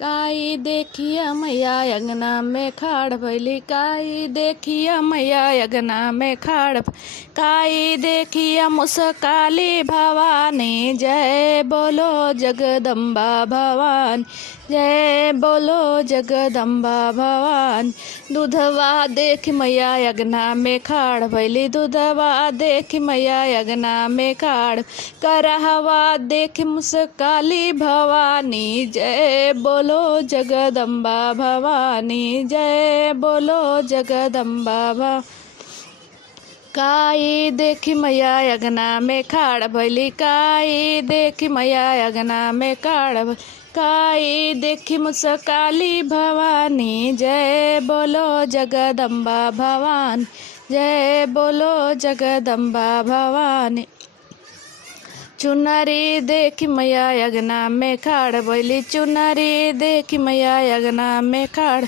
काई देखिया मैया अंगना में खाड़ भैली, काई देखिया मैया अंगना में खाड़, काई देखिया मुस्काली भवानी, जय बोलो जगदम्बा भवानी, जय बोलो जगदम्बा भवानी। दूधवा देख मैया अंगना में खाड़ भैली, दूधवा देख मैया अंगना में खाड़, करहवा देख मुस्काली भवानी, जय बोलो जगदम्बा भवानी, जय बोलो जगदम्बा भवानी। काई देखी मैया अंगना में खाड़ भैली, काई देखी मैया अंगना में खाड़, काई देखी मुस्काली भवानी, जय बोलो जगदम्बा भवानी, जय बोलो जगदम्बा भवानी। चुनरी देखी मैया अंगना में खाड़ भैली, चुनरी देखी मैया अंगना में खाड़,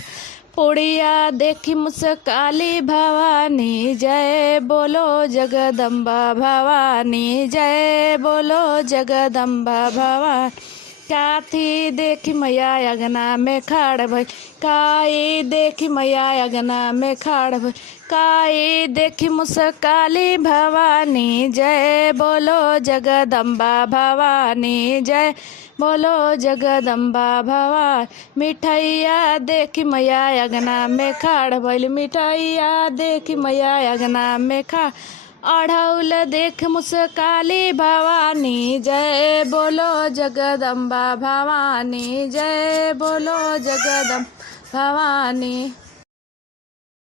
पुड़िया देखी मुस्काली भवानी, जय बोलो जगदम्बा भवानी, जय बोलो जगदम्बा भवानी। काथी देखी मैया अंगना में खाड़ भई, काई देखी मैया अंगना में खाड़ भई, काई देखी मुस्काली भवानी, जय बोलो जगदम्बा भवानी, जय बोलो जगदम्बा भवानी। मिठैया देखी मैया अंगना में खाड़ भइल, मिठैया देखी मैया अंगना में खाड़, अढ़ौल देख मुस्काली भवानी, जय बोलो जगदम्बा भवानी, जय बोलो जगदम्बा भवानी।